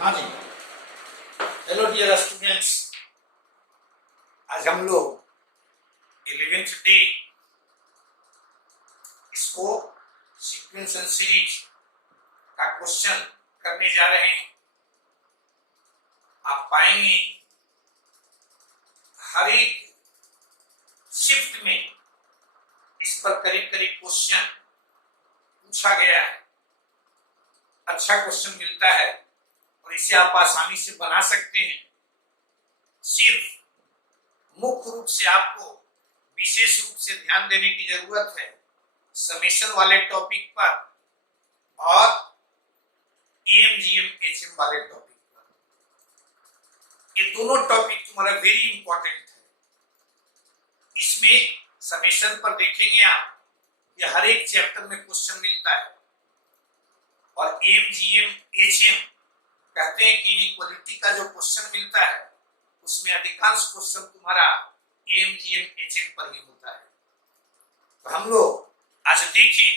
हाँ जी। Hello dear students, आज हम लोग 11th डे इसको सीक्वेंस एंड सीरीज का क्वेश्चन करने जा रहे हैं। आप पाएंगे हर एक शिफ्ट में इस पर करीब करीब क्वेश्चन पूछा गया है। अच्छा क्वेश्चन मिलता है और इसे आप आसानी से बना सकते हैं। सिर्फ मुख्य रूप से आपको विशेष रूप से ध्यान देने की जरूरत है समेशन वाले टॉपिक पर और एएमजीएम एचएम वाले टॉपिक पर। ये दोनों टॉपिक तुम्हारा वेरी इंपॉर्टेंट है। इसमें समेशन पर देखेंगे आप, ये हर एक चैप्टर में क्वेश्चन मिलता है और एएमजीएम एचएम कहते हैं कि इनइक्वालिटी का जो क्वेश्चन मिलता है उसमें अधिकांश क्वेश्चन तुम्हारा एएमजीएम एचएम पर ही होता है। तो हम लोग आज देखें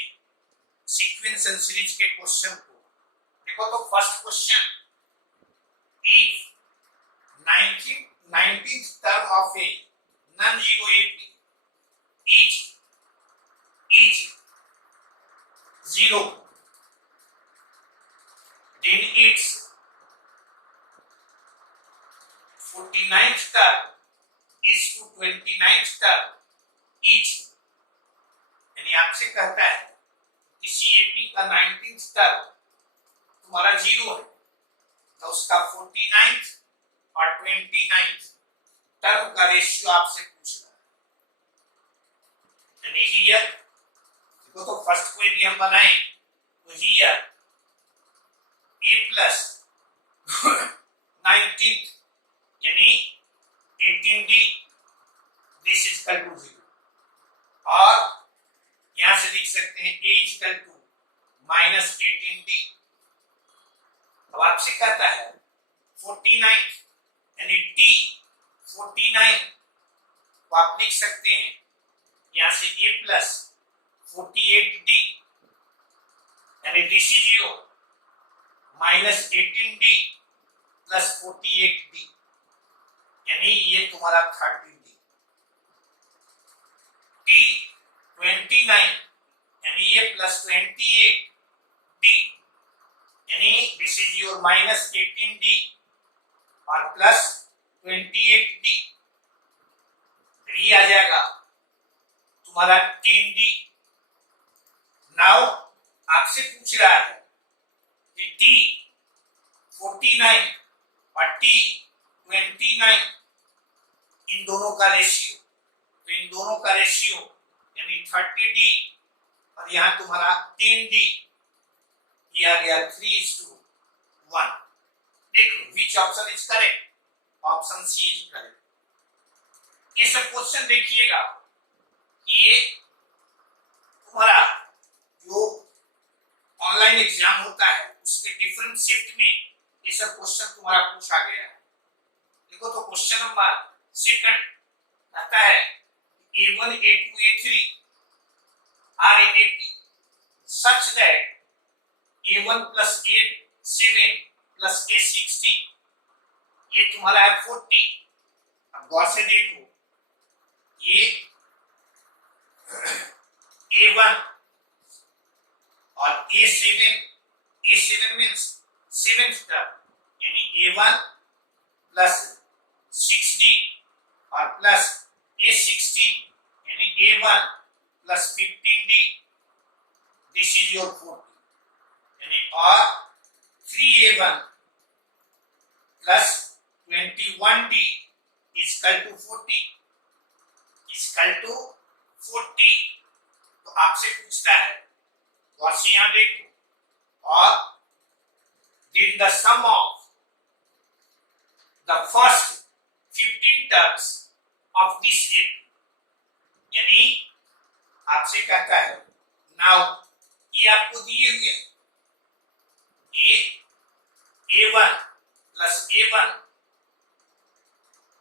सीक्वेंस एंड सीरीज के क्वेश्चन को। देखो तो first question, if 19th term of a non-zero AP is 0, then its 49th term is to 29th term each। यानी आपसे कहता है किसी एपी का 19th टर्म तुम्हारा 0 है तो उसका 49th और 29th टर्म का रेशियो आपसे पूछ रहा है। यानी हियर देखो तो फर्स्ट को यदि हम बनाएं तो हियर a प्लस 19th यानी 18d this is equal to 0 और यहां से लिख सकते हैं a equal to minus 18d। अब आपसे कहता है 49 यानी t 49 तो आप लिख सकते हैं यहां से a प्लस 48d यानी this is your minus 18d plus 48d यानी ये तुम्हारा 30d। t 29 यानी ये प्लस 28d यानी this is your minus 18d और प्लस 28d। ये आ जाएगा तुम्हारा 10d। नाउ आपसे पूछ रहा है कि t 49 और t 29 इन दोनों का रेशियो, तो इन दोनों का रेशियो यानी 30d और यहां तुम्हारा 10d, ये आ गया 3:1। देखो which option is correct, option C is correct. ये सब क्वेश्चन देखिएगा, ये तुम्हारा जो ऑनलाइन एग्जाम होता है उसके डिफरेंट शिफ्ट में ये सब क्वेश्चन तुम्हारा पूछा गया है। देखो तो क्वेश्चन नंबर सेकंड कहता है A1 A2 A3 are in AP such that A1 plus A7 plus A16 ये तुम्हारा है 40। अब गौर से देखो ये A1 और A7 मीन्स 7th टर्म यानी A1 प्लस 6D और प्लस A16 यानी A1 plus 15D this is your 40 यानी और 3A1 plus 21D is equal to 40 equal to 40। तो आपसे पूछता है और से यहां देखो और then the sum of the first 15 terms of this AP यानी आपसे कहता है नाउ ये आपको दिए हुए A1 plus A1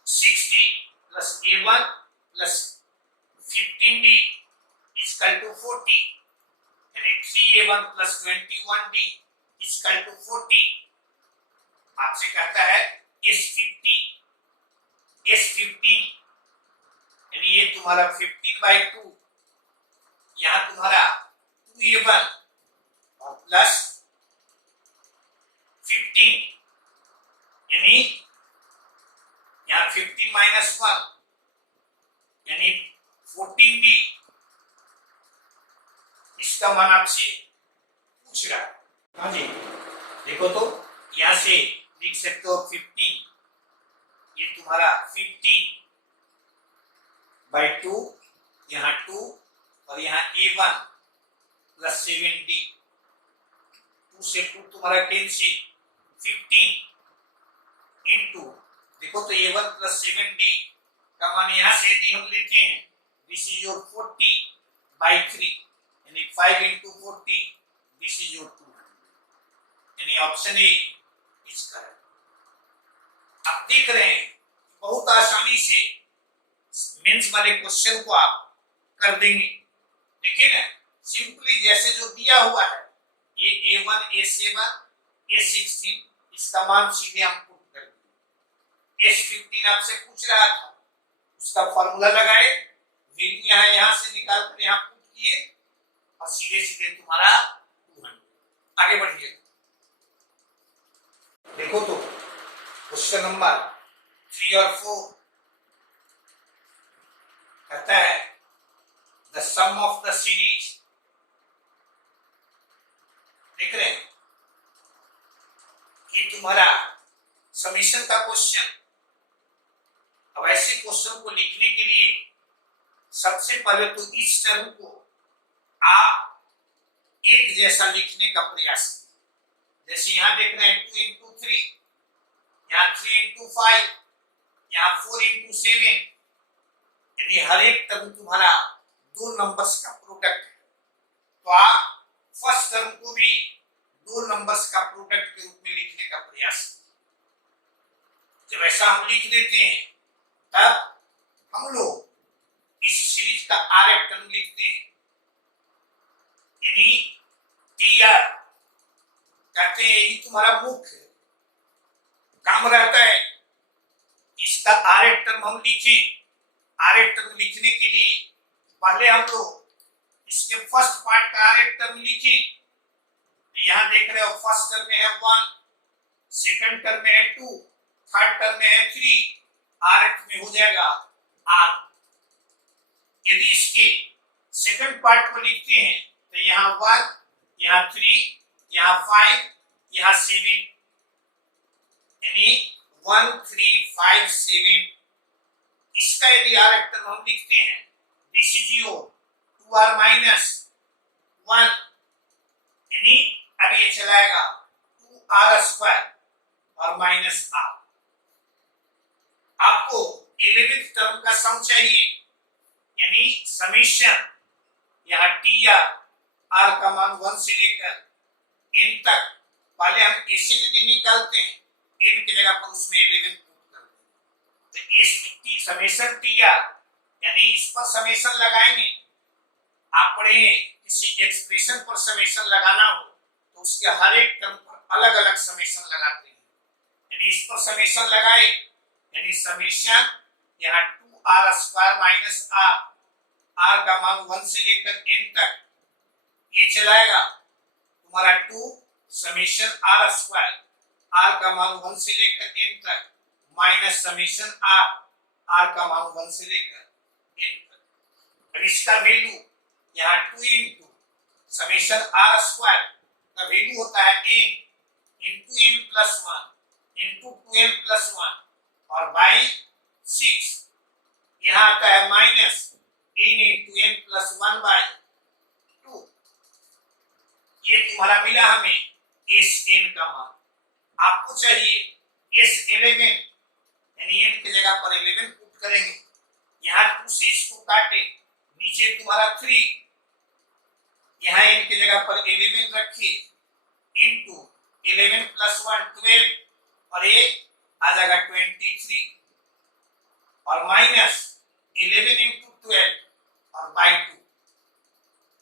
6D plus A1 plus 15D is equal to 40 यानी 3A1 plus 21D is equal to 40। आपसे कहता है S15 यानी ये तुम्हारा 15/2, यहाँ तुम्हारा 2A1 और प्लस 15 यानी यहाँ 15 माइनस 1 यानी 14B। इसका मान आपसे पूछ रहा है। हाँ जी, देखो तो यहां से लिख सकते हो 15, ये तुम्हारा 15/2, यहाँ 2 और यहाँ A1 प्लस 7D, 2 से 2 तुम्हारा कैंसिल, 15 इंटू, देखो तो A1 प्लस 7D का मान यहां से यदि हम लेते हैं, दिस इज योर 40/3 यानी 5 इंटू 40, दिस इज योर 200 यानी ऑप्शन ए इज करेक्ट। आप देख रहे हैं बहुत आसानी से मेंस वाले क्वेश्चन को आप कर देंगे। देखिए ना, सिंपली जैसे जो दिया हुआ है ये A1 A7 A16, इसका मान सीधे हम पुट कर देंगे। S15 आपसे पूछ रहा था, उसका फॉर्मूला लगाए, वैल्यू यहां से निकाल कर यहां पुट किए और सीधे सीधे तुम्हारा 200। आगे बढ़िए, देखो तो क्वेश्चन नंबर 3 और 4 कहता है the sum of the series. देख रहे हैं ये तुम्हारा समीशन का क्वेश्चन। अब ऐसे क्वेश्चन को लिखने के लिए सबसे पहले तो इस टर्म को आप एक जैसा लिखने का प्रयास करें। जैसे यहां देख रहे हैं 2 इंटू 3, यहाँ 3 इंटू 5, यहाँ 4 इंटू 7, यानी हर एक टर्म तुम्हारा 2 नंबर्स का प्रोडक्ट है। तो आप फर्स्ट टर्म को भी 2 नंबर्स का प्रोडक्ट के रूप में लिखने का प्रयास करें। जब ऐसा हम लिख देते हैं तब हम लोग इस सीरीज का आर टर्म लिखते हैं, यानी टीआर कहते हैं। यही तुम्हारा मुख्य काम रहता है। इसका आर टर्म हम लिखें। आर टर्म लिखने के लिए पहले हम लोग इसके फर्स्ट पार्ट का आर टर्म लिखें। यहां देख रहे हो फर्स्ट टर्म में है 1, सेकंड टर्म में है 2, थर्ड टर्म में है 3, आर में हो जाएगा आर। यदि इसके सेकंड पार्ट को लिखते हैं तो यहाँ 1, यहाँ 3, यहाँ 5, यहाँ 7, यानी 1 3 5 7। इसका यदि आर टर्म हम लिखते हैं, this is your 2r minus 1, यानी अब ये चलाएगा 2r² और माइनस r। आपको 11th टर्म का सम चाहिए, यानी समेशन, यहाँ टीआर आर का मान 1 से लेकर n तक। पहले हम इसे यदि निकालते हैं n की जगह पर उसमें 11 पुट कर दें, तो इस समेशन टीआर यानी इस पर समेशन लगाएंगे। आप पढ़े किसी एक्सप्रेशन पर समेशन लगाना हो तो उसके हर एक टर्म पर अलग अलग समेशन लगाते हैं। यानी इस पर समेशन लगाए, यानी समेशन यहाँ 2r² माइनस r, r का मान 1 से लेकर n तक, ये चलाएगा तुम्हारा 2 समेशन r², r का मान 1 से लेकर n तक, माइनस समेशन r, r का मान 1 से लेकर n तक। अब इसका वैल्यू यहाँ 2 इंटू समेशन r² का वैल्यू होता है n into n plus 1 into 2n plus 1 और बाई 6, यहाँ आता है minus n into n plus 1/2। ये तुम्हारा मिला हमें Sn का मान। आपको चाहिए S11, यानी n की जगह पर 11 पुट करेंगे। यहाँ 2 से इसको काटे, नीचे तुम्हारा 3, यहाँ n की जगह पर 11 रखिए, इंटू 11 प्लस 1 12 और ये आ जाएगा 23 और माइनस 11 इंटू 12 और बाई 2,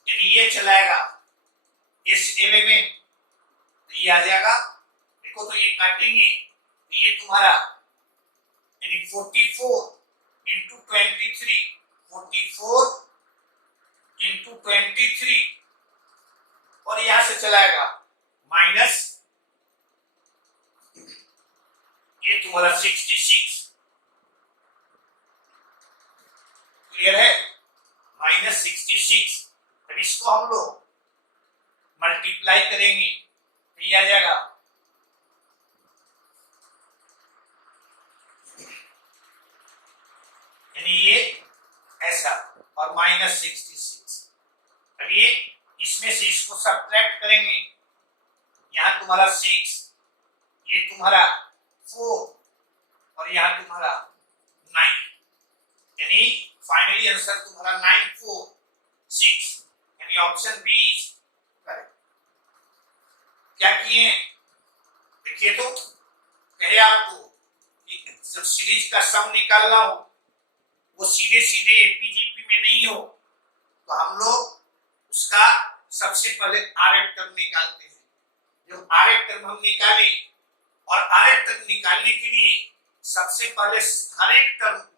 यानी ये चलाएगा S11, तो ये आ जाएगा। देखो इनको तो ये काटेंगे तो ये तुम्हारा यानी 44 इंटू 23, 44 इंटू 23 और यहां से चलाएगा माइनस ये तुम्हारा 66। क्लियर है? माइनस 66। अब इसको हम लोग मल्टीप्लाई करेंगे तो ये आ जाएगा यानी ये ऐसा और माइनस 66। अब ये इसमें से इसको सब्ट्रैक्ट करेंगे, यहां तुम्हारा 6, ये तुम्हारा 4 और यहां तुम्हारा 9, यानी फाइनली आंसर तुम्हारा 946 यानी ऑप्शन बी करेक्ट। क्या किए देखिए तो कहे आपको कि जब सीरीज का सम निकालना हो वो सीधे सीधे एपीजीपी में नहीं हो तो हम लोग उसका सबसे पहले आरएफ टर्म निकालते हैं। जब आरएफ टर्म हम निकाले और आरएफ टर्म निकालने के लिए सबसे पहले हर एक टर्म को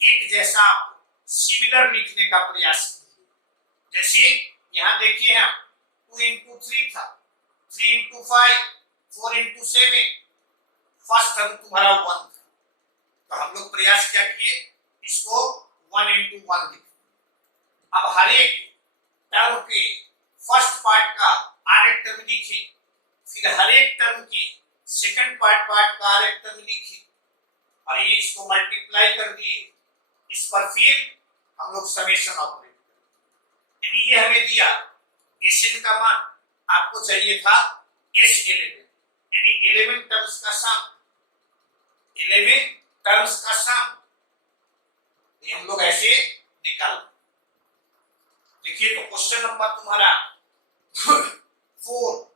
एक जैसा सिमिलर लिखने का प्रयास कीजिए। जैसे यहाँ देखिए हम 2 इंटू 3 था, 3 इंटू 5, 4 इंटू 7, फर्स्ट टर्म तुम्हारा 1 था तो हम लोग प्रयास क्या किए इसको 1 इंटू 1 लिखे। अब हर एक टर्म के फर्स्ट पार्ट का आरएफ टर्म लिखे, फिर हर एक टर्म के सेकंड पार्ट का आरएफ टर्म लिखे और ये इसको मल्टीप्लाई कर दिए। इस पर फिर हम लोग समेशन ऑपरेट करें, यानी ये हमें दिया एसएन का मान आपको चाहिए था S11 यानी 11 टर्म्स का सम, 11 टर्म्स का सम ये हम लोग ऐसे निकाल। देखिए तो क्वेश्चन नंबर तुम्हारा 4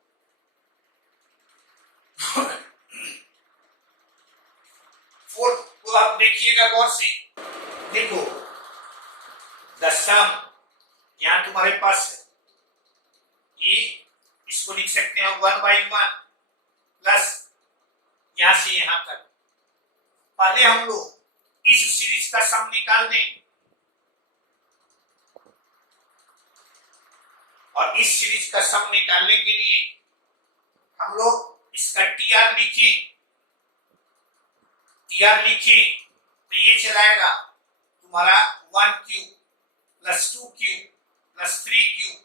तो आप देखिएगा गौर से, देखो द सम यहां तुम्हारे पास है, ये इसको लिख सकते हैं 1/1 प्लस यहां से यहां तक। पहले हम लोग इस सीरीज का सम निकाल दें और इस सीरीज का सम निकालने के लिए हम लोग इसका टीआर लिखें तो ये चलाएगा तुम्हारा 1 cube plus 2 cube plus 3 cube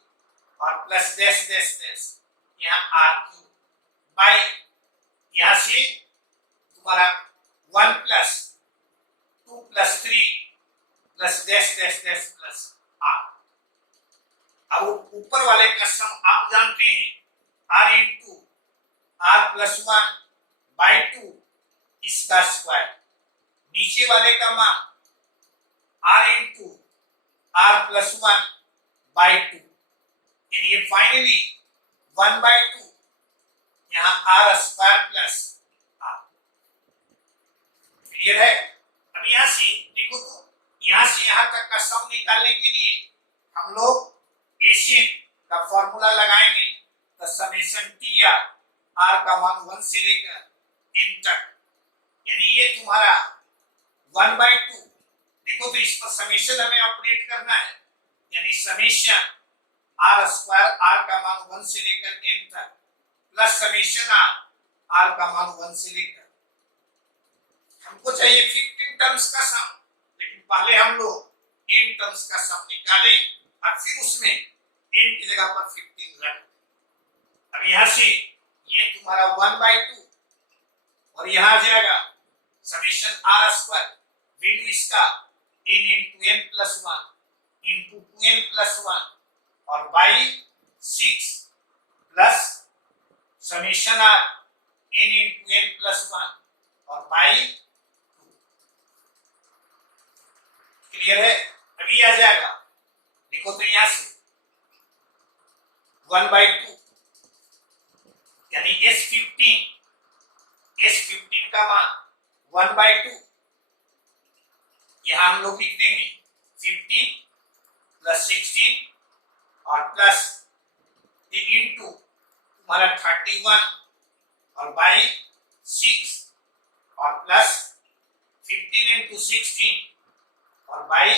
और प्लस डैश डैश डैश यहाँ आर क्यूब बाई यहां से तुम्हारा 1 plus 2 plus 3 plus dash dash dash plus R. अब ऊपर वाले का सम आप जानते हैं R into R plus 1 by 2 इसका स्क्वायर, नीचे वाले का मान R into R plus 1 by 2 यानी ये फाइनली 1/2 यहाँ R square plus are. Clear है? अब यहां से देखो तो यहां से यहां तक का सम निकालने के लिए हम लोग एशियन का फॉर्मूला लगाएंगे तो समेशन टी आर का मान 1 से लेकर n तक, यानी ये तुम्हारा 1/2। देखो तो इस पर समेशन हमें ऑपरेट करना है, यानी समेशन आर स्क्वायर आर का मान 1 से लेकर n तक प्लस समेशन आर का मान 1 से लेकर, हमको चाहिए 15 टर्म्स का सम, लेकिन पहले हम लोग n टर्म्स का सम निकालें और फिर उसमें n की जगह पर 15 रख। अब यहां से ये तुम्हारा 1/2 और यहां आ जाएगा समेशन आर स्क्वायर वैल्यू इसका n into n plus 1 into 2n plus 1 और by 6 plus summation R n into n plus 1 और बाई 2। क्लियर है? अभी आ जाएगा देखो तो यहां से 1/2 यानी S15 का मान 1/2 यहां हम लोग लिख देंगे 15 प्लस 16 और प्लस इंटू तुम्हारा 31 और बाई 6 और प्लस 15 इंटू 16 और बाई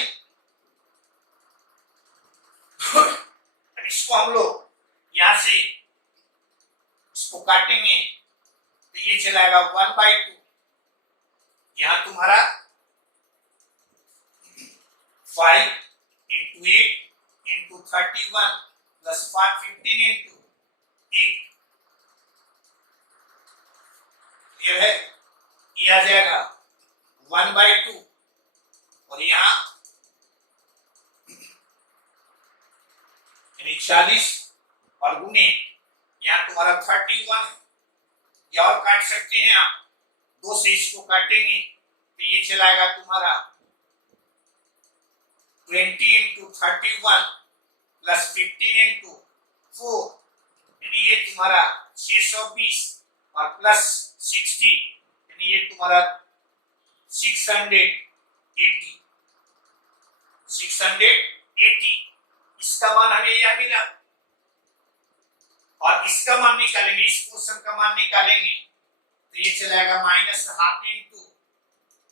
इसको हम लोग यहां से इसको काटेंगे तो ये चलाएगा 1/2। यहां तुम्हारा 5 इंटू 8 इंटू 31 प्लस 15 इंटू 8 ये है, ये आ जाएगा 1/2 और यहाँ 40 और गुने यहाँ तुम्हारा 31 है। या और काट सकते हैं आप, 2 से इसको काटेंगे तो ये चलाएगा तुम्हारा 20 इंटू 31 प्लस 15 इंटू 4 यानी ये तुम्हारा 620 और प्लस 60 यानी ये तुम्हारा 680 इसका मान हमें यह मिला और इसका मान निकालेंगे, इस पोर्शन का मान निकालेंगे तो ये चलाएगा माइनस हाफ इंटू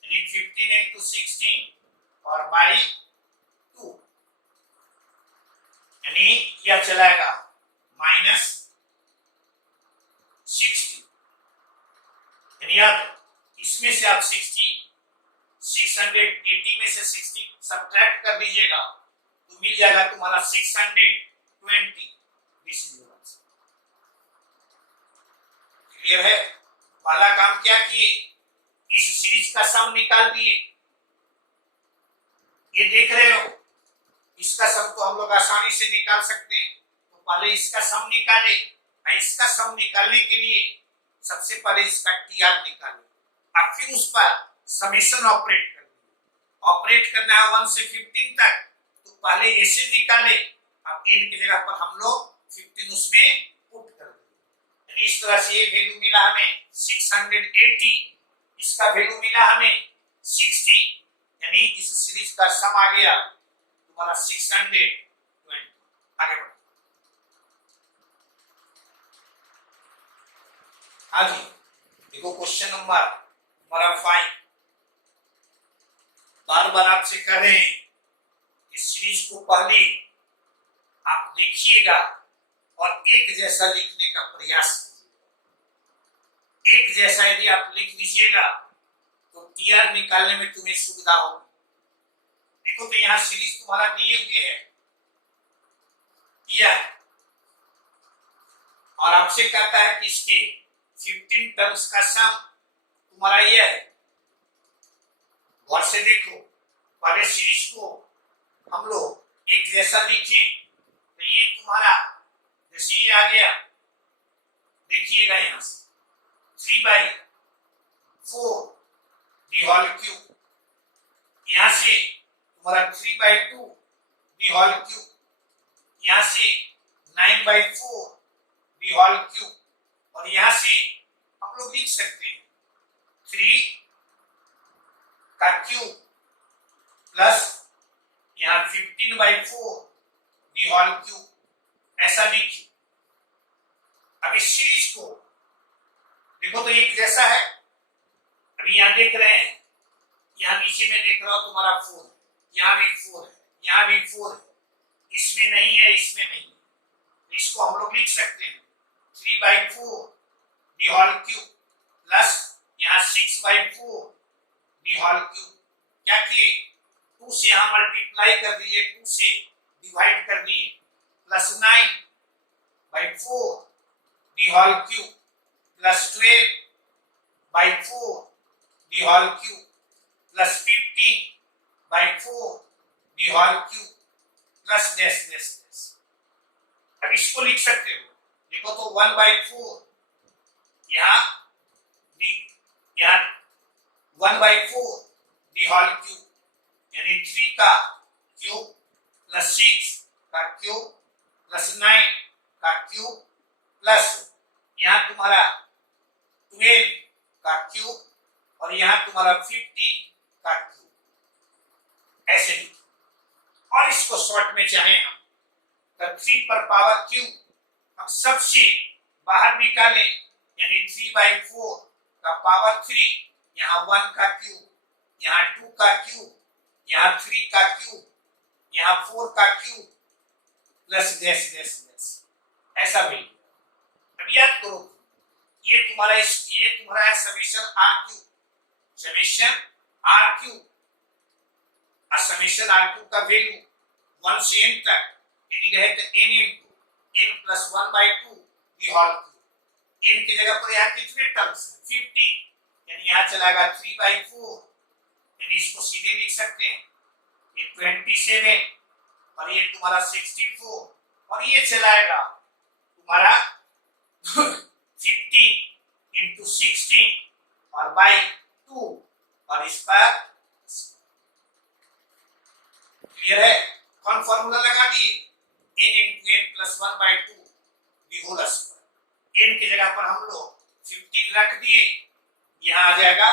यानी 15 इंटू 16 और बाई 2 यानी यह चलाएगा माइनस 60 यानी आप इसमें से आप 680 में से 60 सब्ट्रैक्ट कर दीजिएगा तो मिल जाएगा तुम्हारा 620। क्लियर है? पहला काम क्या किए, इस सीरीज का सम निकाल दिए। ये देख रहे हो, इसका सम तो हम लोग आसानी से निकाल सकते हैं। तो पहले इसका सम निकाले, इसका सम निकालने के लिए सबसे पहले इसका टीआर निकाले और फिर उस पर समेशन ऑपरेट कर दिए। ऑपरेट करना है 1 से 15 तक, तो पहले ऐसे निकाले, अब n की जगह पर हम लोग 15 उसमें पुट कर दिए। इस तरह से ये वैल्यू मिला हमें 680, इसका वैल्यू मिला हमें 60 यानी इस सीरीज का सम आ गया तुम्हारा 620। आगे बढ़ो। आगे देखो क्वेश्चन नंबर तुम्हारा 5। बार बार आपसे कह रहे हैं इस सीरीज को पहले आप देखिएगा और एक जैसा लिखने का प्रयास कीजिएगा। एक जैसा यदि आप लिख लीजिएगा तो टीआर निकालने में तुम्हें सुविधा होगी। देखो तो यहाँ सीरीज तुम्हारा दिए हुए है टीआर और आपसे कहता है कि इसके 15 टर्म्स का सम तुम्हारा यह है। गौर से देखो, पहले सीरीज को हम लोग एक जैसा लिखें तो ये तुम्हारा जैसे ये आ गया, देखिएगा यहां से 3/4 दी होल क्यूब, यहां से तुम्हारा 3/2 दी होल क्यूब, यहां से 9/4 दी होल क्यूब और यहां से हम लोग लिख सकते हैं 3 का क्यूब प्लस यहां 15/4 दी होल क्यूब, ऐसा लिखिए। अब इस सीरीज को देखो तो एक जैसा है। अभी यहां देख रहे हैं, यहां नीचे में देख रहा हो तुम्हारा 4 है, यहां भी 4 है, यहां भी 4 है, इसमें नहीं है, इसमें नहीं है, इसको हम लोग लिख सकते हैं 3/4 दी होल क्यूब प्लस यहां 6/4 दी होल क्यूब। क्या किए, 2 से यहां मल्टीप्लाई कर दिए, 2 से डिवाइड कर दिए plus 9/4 the whole cube plus 12/4 the whole cube plus 15/4 the whole cube plus dash dash dash. अब इसको लिख सकते हो, देखो तो 1/4 यहाँ 1/4 दी होल क्यूब यानी 3 का क्यूब प्लस 6 का क्यूब प्लस 9 का क्यूब प्लस यहाँ तुम्हारा 12 का क्यूब और यहाँ तुम्हारा 15 का क्यूब, ऐसे लिखो। और इसको शॉर्ट में चाहे हम तो 3 पर पावर क्यूब हम सबसे बाहर निकालें यानी 3/4 का पावर 3, यहाँ 1 का क्यूब, यहाँ 2 का क्यूब, यहाँ 3 का क्यूब, यहाँ 4 का cube plus dash dash dash, ऐसा मिल गया। अब याद करो, ये तुम्हारा है summation R cube, summation R cube, और समेशन आर क्यूब का वैल्यू 1 से n तक यदि रहे तो n into n plus 1/2 the whole cube. n की जगह पर यहाँ कितने टर्म्स हैं? 50, यानी यहाँ चलाएगा 3/4, यानी इसको सीधे लिख सकते हैं, ये 27 और ये तुम्हारा 64, और ये चलाएगा तुम्हारा 15 इंटू 16 और बाई 2, और इस पर क्लियर है? कौन फॉर्मूला लगा दिए? n into n plus 1/2 the whole square. n की जगह पर हम लोग 15 रख दिए, यहाँ आ जाएगा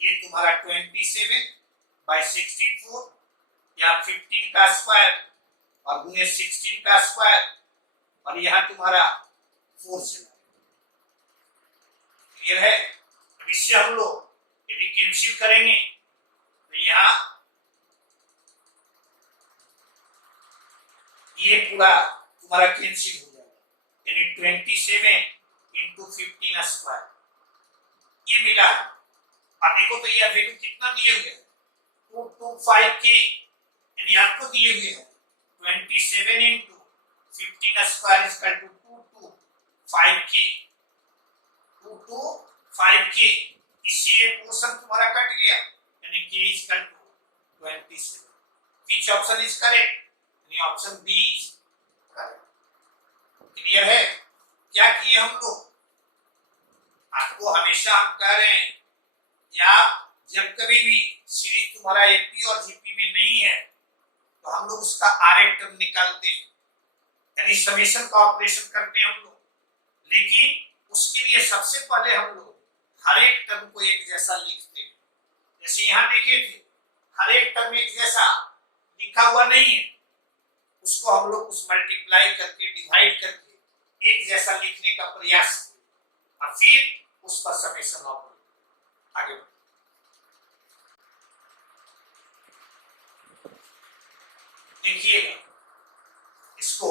ये तुम्हारा 27/64 या 15 का स्क्वायर और गुने 16 का स्क्वायर, और यहाँ तुम्हारा 4 से क्लियर है? अब इससे हम लोग यदि कैंसिल करेंगे तो यहाँ ये पूरा तुम्हारा कैंसिल हो जाएगा, यानी 27 इंटू 15 स्क्वायर ये मिला। अब देखो तो ये वैल्यू कितना दिए हुए हैं? 225 के, यानी आपको दिए हुए हैं 27 into 15 square is equal to 225 के, 225 के, इससे ये पोर्शन तुम्हारा कट गया, यानी k is equal to 27। Which option is correct? यानी option B is correct. Clear है? क्या किए हम लोग? आपको हमेशा हम कह रहे हैं कि आप जब कभी भी सीरीज तुम्हारा एपी और जीपी में नहीं है तो हम लोग उसका आरएफ टर्म निकालते हैं, यानी समेशन का ऑपरेशन करते हैं हम लोग, लेकिन उसके लिए सबसे पहले हम लोग हर एक टर्म को एक जैसा लिखते हैं। जैसे यहाँ देखे थे, हर एक टर्म एक जैसा लिखा हुआ नहीं है, उसको हम लोग उस मल्टीप्लाई करके डिवाइड करके एक जैसा लिखने का प्रयास करें और फिर उस पर समेशन ऑपरेट आगे बढ़े। देखिएगा इसको,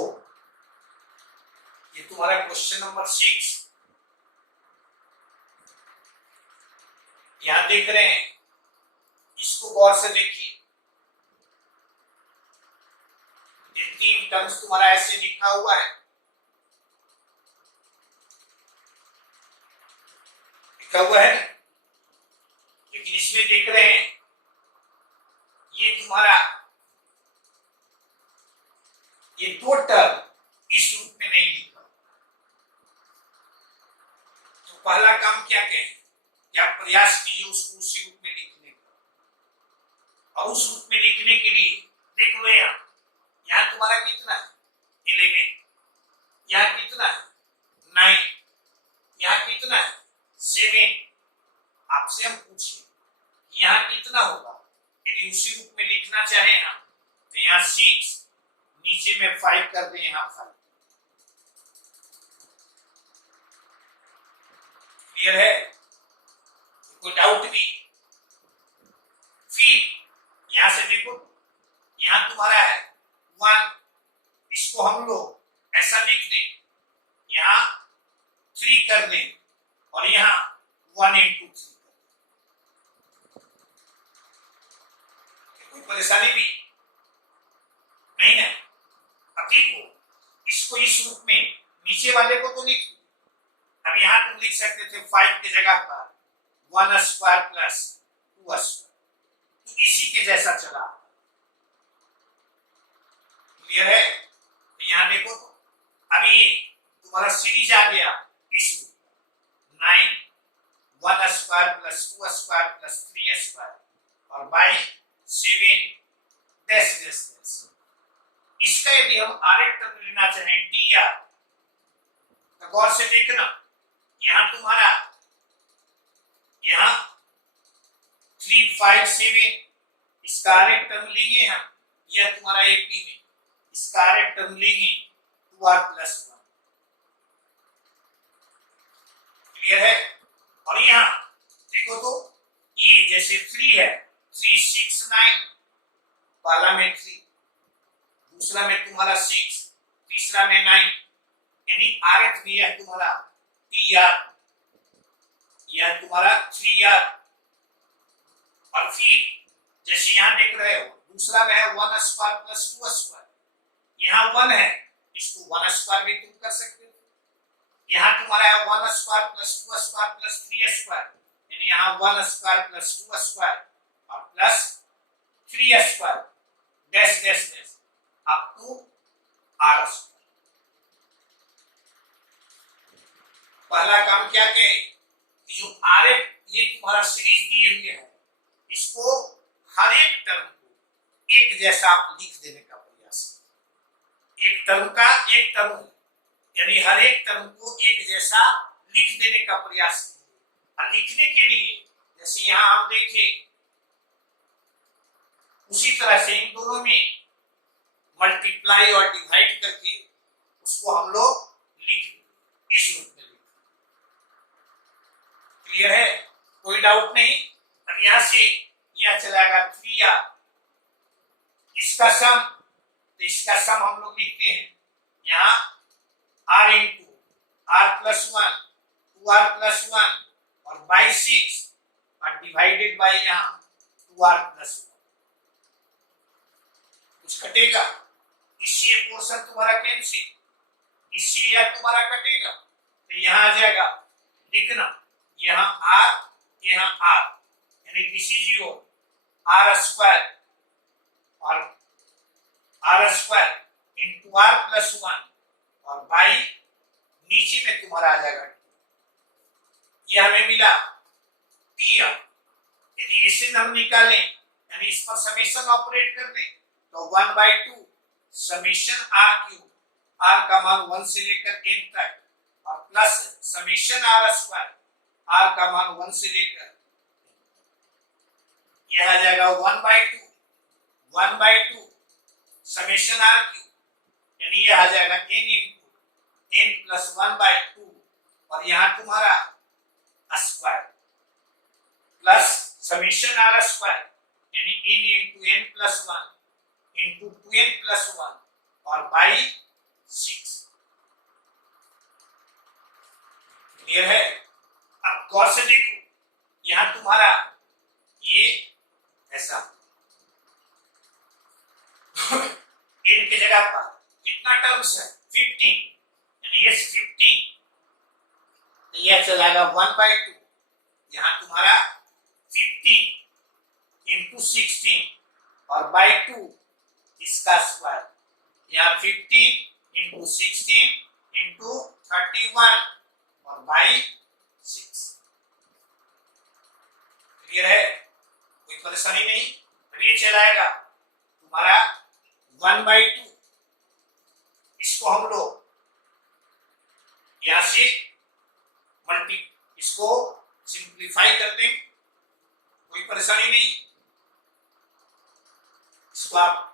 ये तुम्हारा क्वेश्चन नंबर 6 यहां देख रहे हैं, इसको गौर से देखिए। ये 3 टर्म्स तुम्हारा ऐसे लिखा हुआ है, लिखा हुआ है, लेकिन इसमें देख रहे हैं ये तुम्हारा ये 2 टर्म इस रूप में नहीं लिखा। तो पहला काम क्या कहें कि आप प्रयास कीजिए उसको उसी रूप में लिखने का, और उस रूप में लिखने के लिए देख लो यहाँ तुम्हारा कितना है 11, यहाँ कितना है 9, यहाँ कितना है 7। आपसे हम पूछे यहाँ कितना होगा, यदि उसी रूप में लिखना चाहे ना तो यहाँ 6, नीचे में 5 कर दें, यहाँ 5। क्लियर है? कोई डाउट भी? फिर यहां से देखो, यहां तुम्हारा है 1, इसको हम लोग ऐसा लिख दें, यहां 3 कर दें और यहां 1 इंटू 3। कोई परेशानी भी नहीं है? अब देखो, इसको इस रूप में नीचे वाले को तो लिख, अब यहां तुम लिख सकते थे 5 की जगह पर 1 स्क्वायर प्लस 2 स्क्वायर, तो इसी के जैसा चला। क्लियर है? तो यहां देखो तो अभी तुम्हारा सीरीज आ गया इस रूप 9 1 square plus 2 square plus 3 square और बाई 7 डैश डैश डैश। इसका यदि हम आरेख तक लेना चाहें टी आर, तो गौर से देखना, यहां तुम्हारा यहां 3 5 7 इसका आरेख टर्म लेंगे हम, यह तुम्हारा एपी में इसका आरेख टर्म लेंगे 2r प्लस 1। अर्थ भी है तुम्हारा TR, यह तुम्हारा 3R। और फिर जैसे यहाँ देख रहे हो दूसरा में है 1 स्क्वायर प्लस 2 स्क्वायर, यहाँ 1 है, इसको 1 स्क्वायर भी तुम कर सकते हो। यहाँ तुम्हारा है 1 square plus 2 square plus 3 square, यानी यहाँ 1 स्क्वायर प्लस 2 स्क्वायर और plus 3 square dash dash dash up to R square. पहला काम क्या कहे कि जो RF ये तुम्हारा सीरीज दी हुई है, इसको हर एक टर्म को एक जैसा आप लिख देने का प्रयास करें। एक टर्म का एक टर्म यानी हर एक टर्म को एक जैसा लिख देने का प्रयास कीजिए। और लिखने के लिए जैसे यहाँ हम देखें उसी तरह से इन दोनों में मल्टीप्लाई और डिवाइड करके उसको हम लोग लिख इस रूप में लिख। क्लियर है, कोई डाउट नहीं। अब यहां से यह चलाएगा 3R, इसका सम, तो इसका सम हम लोग लिखते हैं यहाँ R into R plus 1 2R plus 1 और बाई 6 और डिवाइडेड बाई यहाँ 2R प्लस 1। कुछ कटेगा, इससे ये पोर्शन तुम्हारा कैंसिल, इससे यह तुम्हारा कटेगा, तो यहाँ आ जाएगा लिखना यहाँ R यहाँ R, यानी this is your R square और R square into R plus 1 और बाई नीचे में तुम्हारा आ जाएगा, यह हमें मिला TR। यदि इसे हम निकालें यानी इस पर समेशन ऑपरेट कर दें तो 1/2 समेशन R क्यूब, R का मान 1 से लेकर n तक और plus summation R square, R का मान 1 से लेकर, यह आ जाएगा 1/2 समेशन R क्यूब, यानी यह आ जाएगा n इंटू n प्लस 1/2 और यहाँ तुम्हारा square plus summation R square यानी n into n plus 1 into 2n plus 1 और बाई 6। क्लियर है। अब गौर से देखो यहां तुम्हारा ये ऐसा n की जगह पर कितना टर्म्स है 15, यानी ये 15, तो यह चलाएगा 1/2, यहां तुम्हारा 15 इंटू 16 और बाई 2 इसका स्क्वायर, यहाँ 15 इंटू 16 इंटू 31 और बाई 6। क्लियर है, कोई परेशानी नहीं। अब ये चलाएगा तुम्हारा 1/2, इसको हम लोग यहां से इसको सिंप्लीफाई कर दें, कोई परेशानी नहीं। इसको आप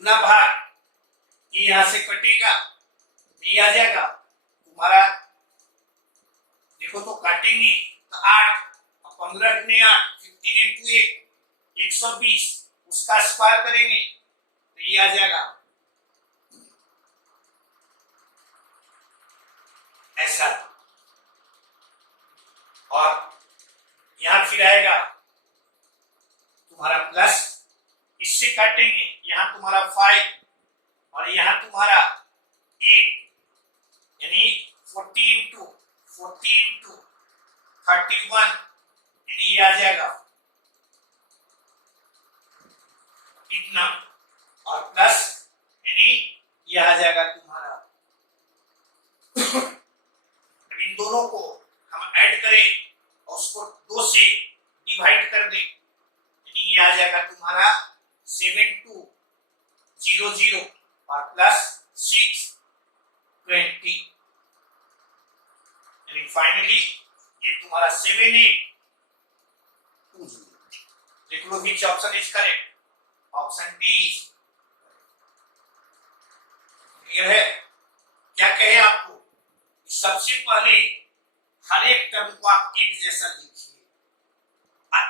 गुना भाग, ये यहां से कटेगा, ये आ जाएगा तुम्हारा, देखो तो काटेंगे तो 8 और 15 गुने 8 15 इंटू 1 120, उसका स्क्वायर करेंगे तो ये आ जाएगा ऐसा, और यहां फिर आएगा तुम्हारा प्लस, इससे काटेंगे यहां तुम्हारा 5 और यहां तुम्हारा 8, यानी 40 इंटू 31, यानी ये आ जाएगा इतना और प्लस यानी ये आ जाएगा तुम्हारा। अब इन दोनों को हम ऐड करें और उसको 2 से डिवाइड कर दें, यानी ये आ जाएगा तुम्हारा 7200 और प्लस 620, यानी फाइनली ये तुम्हारा 7820। लिख लो which option is correct, option D. Clear है। क्या कहे आपको, सबसे पहले हर एक टर्म को आप एक जैसा लिखिए।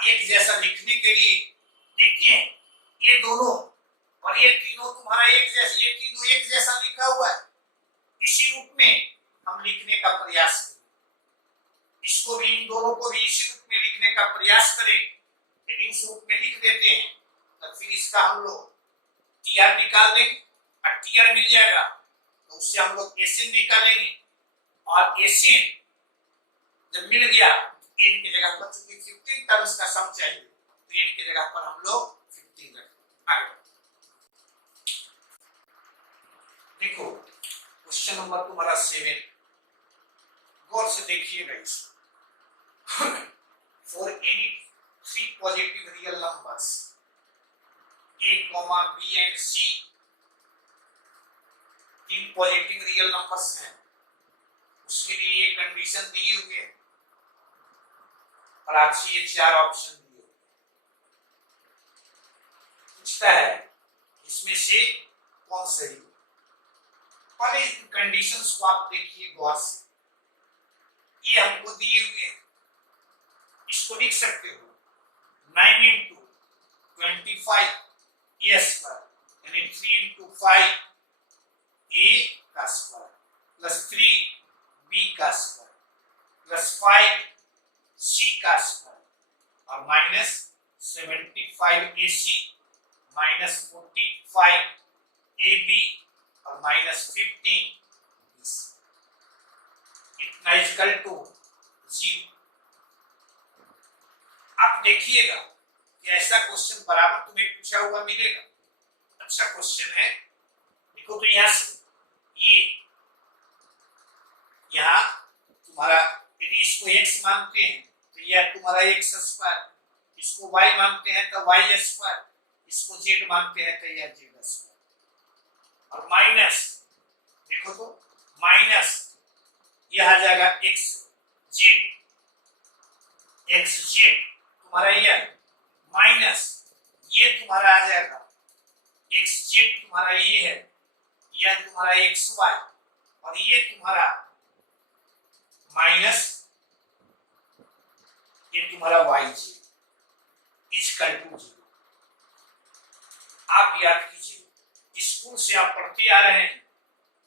एक जैसा लिखने के लिए देखिए ये दोनों और ये तीनों तुम्हारा एक जैसा, ये तीनों एक जैसा लिखा हुआ है, इसी रूप में हम लिखने का प्रयास करें, इसको भी, इन दोनों को भी इसी रूप में लिखने का प्रयास करें। यदि इस रूप में लिख देते हैं तो फिर इसका हम लोग टीआर निकाल देंगे और टीआर मिल जाएगा तो उससे हम लोग एसएन निकालेंगे और एसएन जब मिल गया एन की जगह पर चूंकि 15 टर्म्स का सम चाहिए तो एन की जगह पर हम लोग 15 रखें। आगे देखो क्वेश्चन नंबर तुम्हारा 7, गौर से देखिएगा इसको। For any 3 positive real numbers a, b and c, 3 positive real numbers हैं, उसके लिए ये कंडीशन दी हुई है और आपसे ये 4 ऑप्शन दिए। पूछता है इसमें से कौन सही है। पहले इन कंडीशंस को आप देखिए गौर से, ये हमको दिए हुए हैं, इसको लिख सकते हो 9 into 25 a स्क्वायर यानी 3 into 5 a का स्क्वायर प्लस 3 b का स्क्वायर प्लस 5 c का स्क्वायर और माइनस 75 ac माइनस 45 ab और माइनस 15 इतना इक्वल टू 0। आप देखिएगा कि ऐसा क्वेश्चन बराबर तुम्हें पूछा हुआ मिलेगा, अच्छा क्वेश्चन है। देखो तो यहां से ये यहां तुम्हारा यदि इसको x मानते हैं तो यह तुम्हारा x स्क्वायर, इसको y मानते हैं तो y स्क्वायर, इसको z मानते हैं तो यह z स्क्वायर और माइनस देखो तो माइनस यह आ जाएगा x z तुम्हारा यह माइनस ये तुम्हारा आ जाएगा x z तुम्हारा ये है, यह तुम्हारा x y और ये तुम्हारा माइनस ये तुम्हारा y z इक्वल टू 0। आप याद कीजिए, स्कूल से आप पढ़ते आ रहे हैं,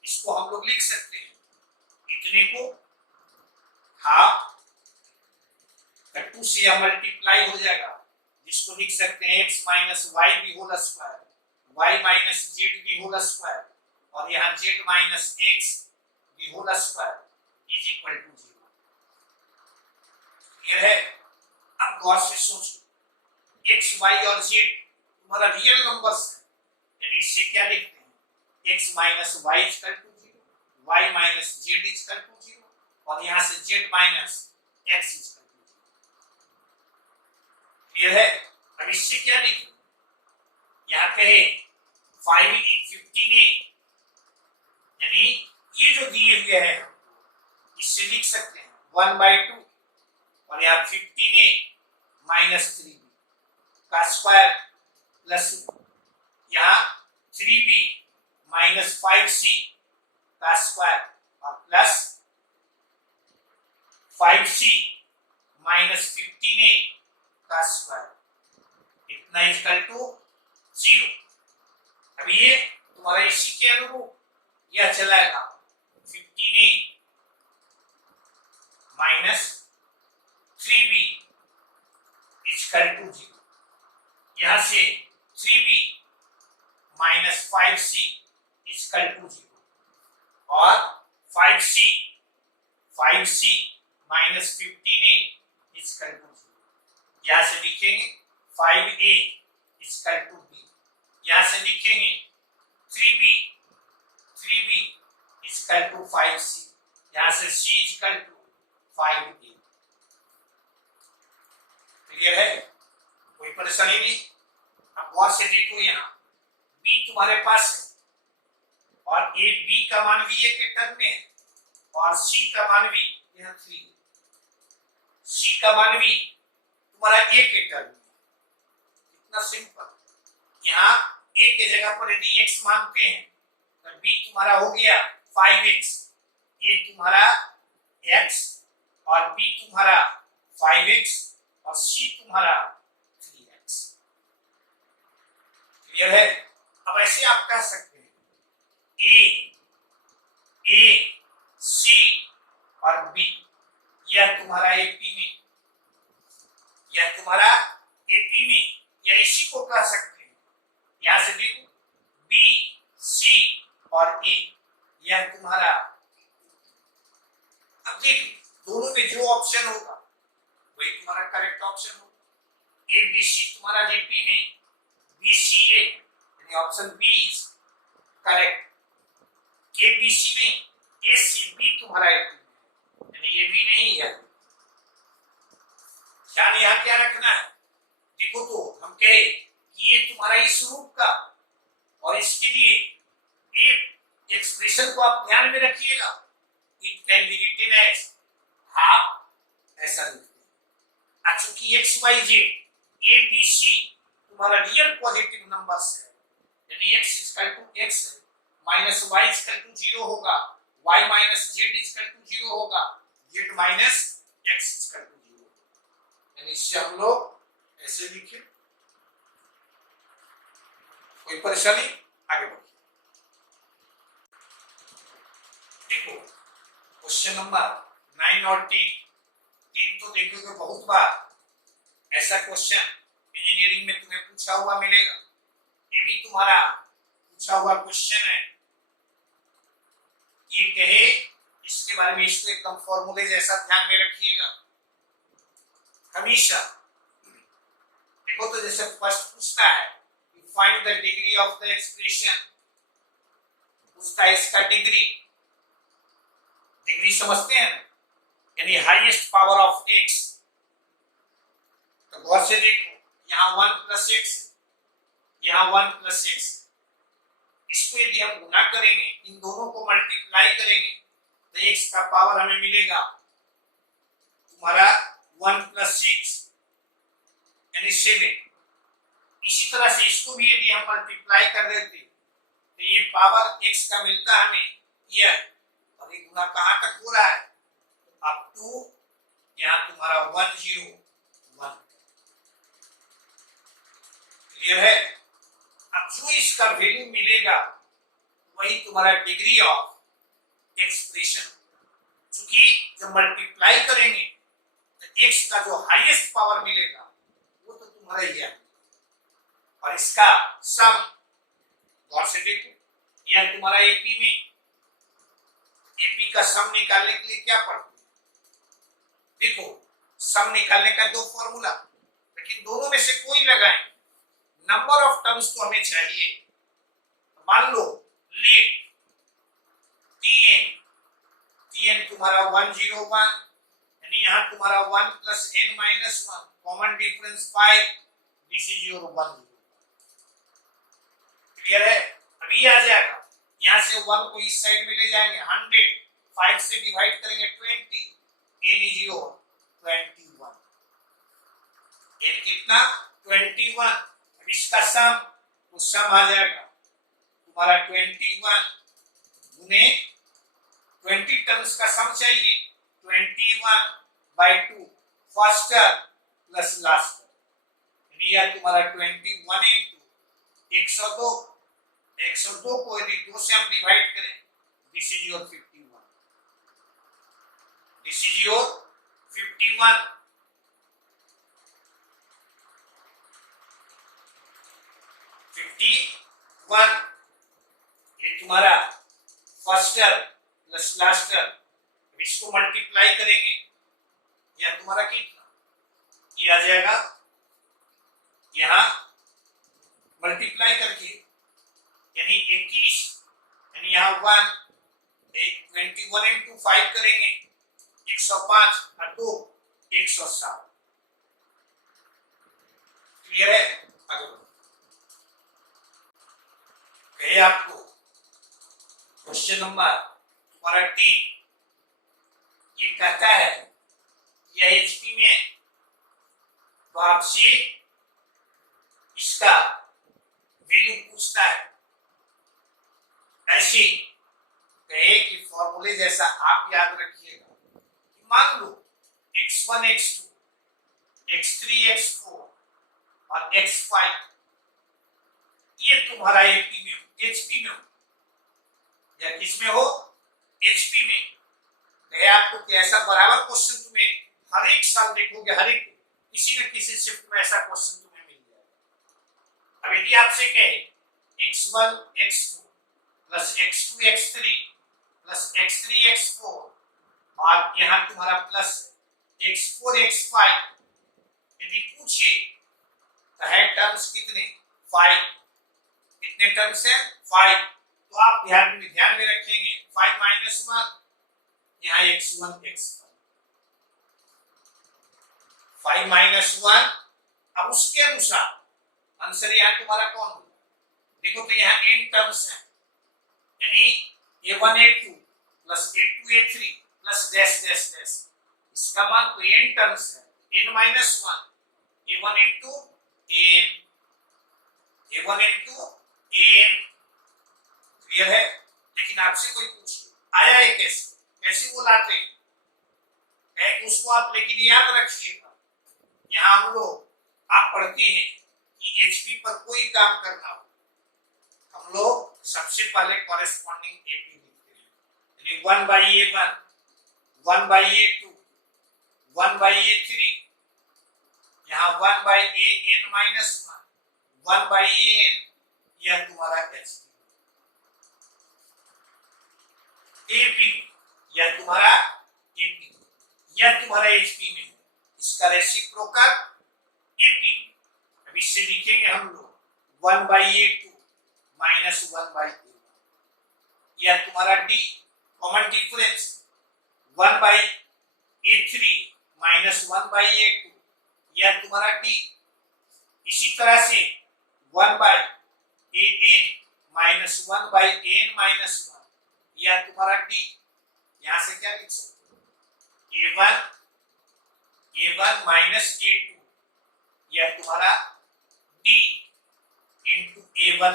इसको हम लोग लिख सकते हैं, इतने को हाफ 2 से यह मल्टीप्लाई हो जाएगा, जिसको लिख सकते हैं x माइनस वाई भी whole square, y minus Z भी होल स्क्वायर और यहाँ z माइनस एक्स भी whole square is equal to 0। Clear है? अब गौर से सोचो, x y और z तुम्हारा रियल नंबर्स है, यानी इससे क्या लिखते हैं x minus y equal to 0, y minus z equal to 0 और यहाँ से z minus x equal to 0। Clear है? अब इससे क्या लिखें, यहाँ कहे 15a यानी ये जो दिए हुए हैं इससे लिख सकते हैं 1/2 और यहाँ 15a माइनस 3b का स्क्वायर प्लस यहाँ 3b माइनस 5c का स्क्वायर और प्लस 5c माइनस 15a का स्क्वायर इतना इक्वल टू 0। अब ये तुम्हारा इसी के अनुरूप यह चलाएगा 15a minus 3b equal to 0, यहां से 3b minus 5c equal to 0 और 5c minus 15a equal to 0। यहां से लिखेंगे 5a इक्वल टू b, यहां से लिखेंगे 3b इक्वल टू 5c, यहां से c equal to 5a। Clear है? कोई परेशानी नहीं? अब गौर से देखो, यहाँ b तुम्हारे पास है और a b का मान भी a के टर्म में है और c का मान भी यहाँ 3 है, c का मान भी तुम्हारा a के टर्म में। इतना सिंपल। यहाँ a के जगह पर यदि x मानते हैं तो b तुम्हारा हो गया 5x, a तुम्हारा x और b तुम्हारा 5x और c तुम्हारा 3x। क्लियर है? अब ऐसे आप कह सकते हैं a सी और बी, यह तुम्हारा एपी में, यह तुम्हारा एपी में, या इसी को कह सकते हैं। यहां से देखो बी, सी और ए, यह तुम्हारा। अब देखो दोनों में जो ऑप्शन होगा वही तुम्हारा करेक्ट ऑप्शन होगा। ए बी सी तुम्हारा जेपी में, बी सी ए, यानी option B is correct. A B C में ए सी बी तुम्हारा एपी में, यानी ये भी नहीं है। ध्यान यहाँ क्या रखना है, देखो तो हम कहे कि ये तुम्हारा इस रूप का, और इसके लिए एक एक्सप्रेशन को आप ध्यान में रखिएगा, it can be written as half, ऐसा लिखते हैं। चूंकि x y z a B c तुम्हारा रियल पॉजिटिव नंबर्स है, यानी x equal to x minus y equal to 0 होगा, y minus z equal to 0 होगा, z minus x equal to 0, यानी इससे हम लोग ऐसे लिखे। कोई परेशानी, आगे बढ़ो। देखो क्वेश्चन नंबर 9 और 10 तो देखोगे बहुत बार ऐसा क्वेश्चन इंजीनियरिंग में तुम्हें पूछा हुआ मिलेगा। ये भी तुम्हारा पूछा हुआ क्वेश्चन है। ये कहे इसके बारे में, इसको एकदम फॉर्मूले जैसा ध्यान में रखिएगा हमेशा। देखो तो जैसे फर्स्ट पूछता है find the degree of the expression, उसका इसका डिग्री, डिग्री समझते हैं, यानी हाईएस्ट पावर ऑफ एक्स। तो गौर से देखो यहाँ 1 प्लस एक्स, यहाँ 1 प्लस एक्स, इसको यदि हम गुना करेंगे, इन दोनों को मल्टीप्लाई करेंगे तो एक्स का पावर हमें मिलेगा तुम्हारा 1 प्लस 6 यानी 7। इसी तरह से इसको भी यदि हम मल्टीप्लाई कर देते तो ये पावर एक्स का मिलता हमें यह, और ये गुना कहां तक हो रहा है, अप टू यहाँ तुम्हारा 101। क्लियर है। अब जो इसका वैल्यू मिलेगा वही तुम्हारा डिग्री ऑफ एक्सप्रेशन। चूंकि जब मल्टीप्लाई करेंगे तो एक्स का जो हाईएस्ट पावर मिलेगा वो तो तुम्हारा ही है, और इसका सम गौर से देखो, यह तुम्हारा एपी में, एपी का सम निकालने के लिए क्या पढ़ते हैं, देखो सम निकालने का 2 फॉर्मूला, लेकिन दोनों में से कोई लगाएं, नंबर ऑफ टर्म्स तो हमें चाहिए। मान लो लेट tn तुम्हारा 101, यानी यहाँ तुम्हारा 1 plus n minus 1, common difference 5, this is your 1। Clear है। अभी आ जाएगा, यहाँ से 1 को इस साइड में ले जाएंगे, 100 5 से डिवाइड करेंगे 20, n इज योर 21। n कितना 21। अब इसका सम, तो सम आ जाएगा तुम्हारा 21 गुने 20 टर्म्स का सम चाहिए, 21/2 फर्स्ट प्लस लास्ट, यानी तुम्हारा 21 इंटू 102, 102 को यदि 2 से हम डिवाइड करें, this is your 51, this is your 51। ये तुम्हारा फर्स्टर प्लस लास्टर, इसको मल्टीप्लाई करेंगे, यह तुम्हारा कितना, ये आ जाएगा यहां मल्टीप्लाई करके, यानी 21, यानी यहां 1, 21 इंटू 5 करेंगे 105 और 2 107। क्लियर है। आगे बढ़ो। कहे आपको क्वेश्चन नंबर तुम्हारा 3, ये कहता है यह एचपी में, तो आपसे इसका वैल्यू पूछता है। ऐसे कहे कि फॉर्मूले जैसा आप याद रखिएगा कि मान लो x1 x2 x3 x4 और x5 ये तुम्हारा एपी में हो, एचपी में हो, या किसमें हो, एचपी में, आपको कि ऐसा बराबर क्वेश्चन तुम्हें हर एक साल देखोगे, हर एक किसी न किसी शिफ्ट में ऐसा क्वेश्चन तुम्हें मिल जाएगा। अब यदि आपसे कहे x1 x2 plus x2 x3 plus x3 x4 और यहाँ तुम्हारा प्लस x4 x5, यदि पूछे तो है टर्म्स कितने 5, कितने टर्म्स हैं 5, तो आप ध्यान में रखेंगे 5 माइनस 1, यहाँ x1 x5, 5 माइनस 1। अब उसके अनुसार आंसर यहाँ तुम्हारा कौन होगा, देखो तो यहाँ n टर्म्स हैं, यानी a1 a2 plus a2 a3 plus dash dash dash, इसका मान तो n टर्म्स है, n minus 1, a1 into n, a1 into n, clear है। लेकिन आपसे कोई पूछे आया है कैसे, कैसे वो लाते हैं, उसको आप लेकिन याद रखिएगा, यहाँ हम लोग आप पढ़ते हैं कि एचपी पर कोई काम करना हो, हम लोग सबसे पहले कॉरेस्पॉन्डिंग एपी लिखते हैं, यानी 1 by a1, 1 by a2, 1 by a3, यहाँ 1 by an minus 1, 1 by an, यह तुम्हारा एचपी, एपी यह तुम्हारा एपी, यह तुम्हारा एचपी में है, इसका रेसिप्रोकल एपी। अब इससे लिखेंगे हम लोग 1 by a2 minus 1 by a1, यह तुम्हारा D, common difference 1 by a3 minus 1 by a2, यह तुम्हारा डी। इसी तरह से 1 by an minus 1 by n minus 1, यह तुम्हारा डी। यहां से क्या लिख सकते हो a1 माइनस a2, यह तुम्हारा d into a1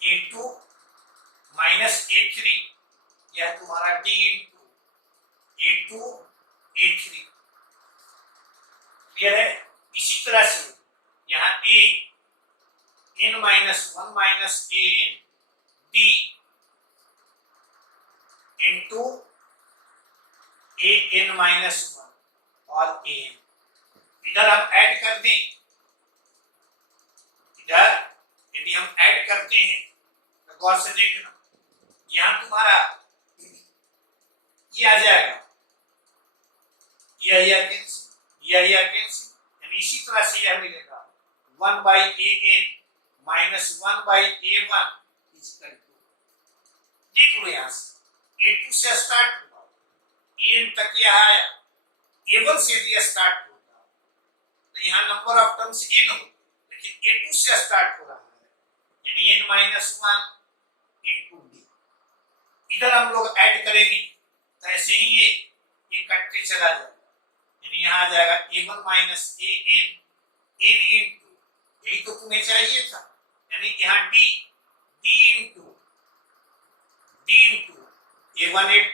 a2 minus a3, यह तुम्हारा d into a2 a3, clear है। इसी तरह से यहाँ a n minus 1 minus a n d into a n minus 1 और a n, इधर हम ऐड कर दें, इधर यदि हम ऐड करते हैं तो गौर से देखना, यहां तुम्हारा ये आ जाएगा, यह कैंसिल, यानी इसी तरह से यह मिलेगा 1 by an minus 1 by a1 equal to, देख लो यहां से a2 से स्टार्ट होगा, an तक यह आया, a1 से यदि स्टार्ट होगा तो यहाँ नंबर ऑफ टर्म्स n हो, लेकिन a2 से स्टार्ट हो रहा है, यानी n माइनस 1 इंटू d, इधर हम लोग ऐड करेंगे तो ऐसे ही ये कटते चला जाएगा, यानी यहाँ आ जाएगा a1 minus an n into, यही तो तुम्हें चाहिए था, यानी यहाँ d into a1 a2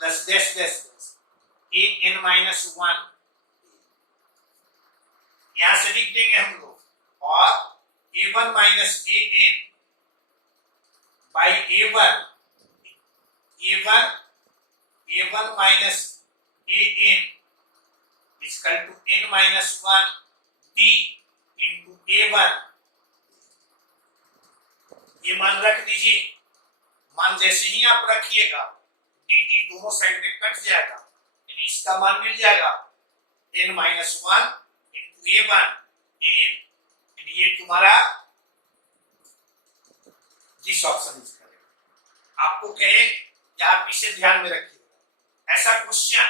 plus dash dash dash an minus 1, यहां से लिख देंगे हम लोग, और a1 माइनस an बाई a1 minus an equal to n minus 1 d into a1, ये मान रख दीजिए, मान जैसे ही आप रखिएगा डी दोनों साइड में कट जाएगा, यानी इसका मान मिल जाएगा n minus 1 into a1 an, यानी ये तुम्हारा जिस ऑप्शन इसका आपको कहे कि आप इसे ध्यान में रखिएगा, ऐसा क्वेश्चन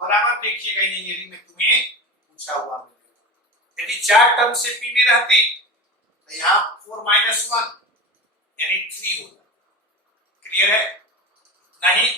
बराबर देखिएगा इंजीनियरिंग में तुम्हें पूछा हुआ मिलेगा। यदि 4 टर्म से पी में रहते तो यहाँ 4 माइनस 1 यानी 3 होगा, क्लियर है नहीं।